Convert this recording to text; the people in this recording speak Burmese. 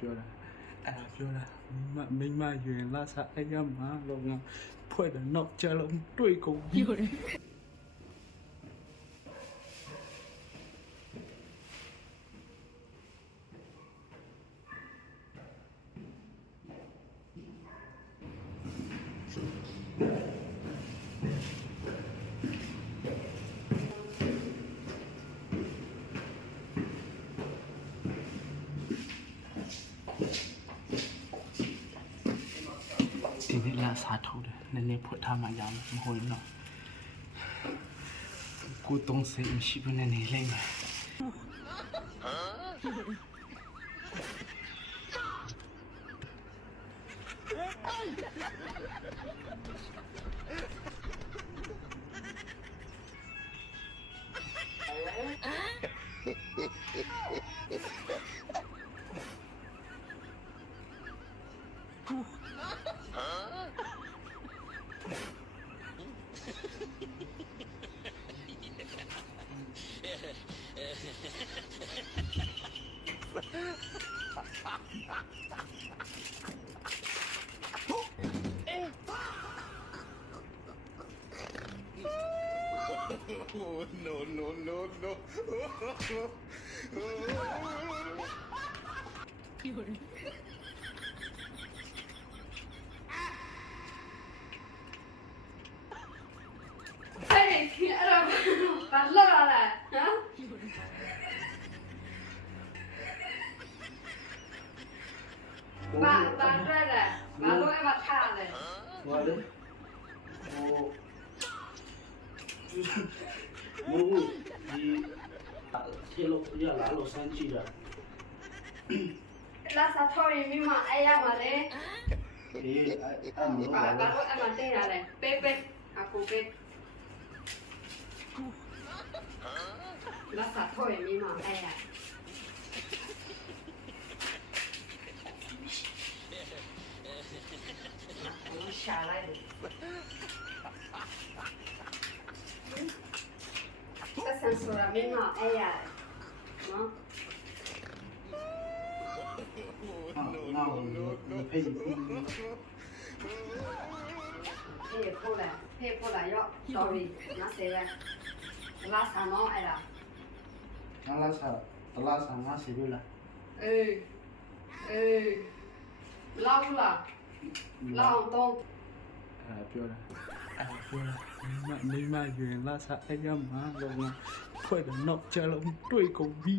ပြောတာအဲ့ဒါပြောတာမိမယူရင်လာစားအဲ့ရမှာတော့ငါဖွဲ့တယ်နောက်ကြလုံးတွေ့ကုန်ပြီဒီနေ့လာစားထုတ်တယ်နည်းနည်းဖွက်ထားမှရမယ်မဟုတ်ရင်တော့ကိုတုံးစိတ်မရှိဘဲနဲ့နေလိုက်မယ်Oh, no. 哎，天啊，把漏了嘞，啊？把对嘞，把漏一把差嘞。我的我就是我你打铁路要拿洛杉矶的拉萨托人民嘛，哎呀嘛嘞，按摩把漏一把对了嘞，背，啊不背。拉萨托人民嘛，哎呀。我下来的。这三说了，没嘛，哎呀，啊。那我配配不来要，sorry，那谁嘞？拉萨喏，哎啦。那拉萨那谁对了？拉不啦？拉红东。ပြောတာမိမယူရင်လာစားအဲ့ရမှာတော့ငါဖွဲ့တယ်နောက်ကြလုံးတွေ့ကုန်ပြီ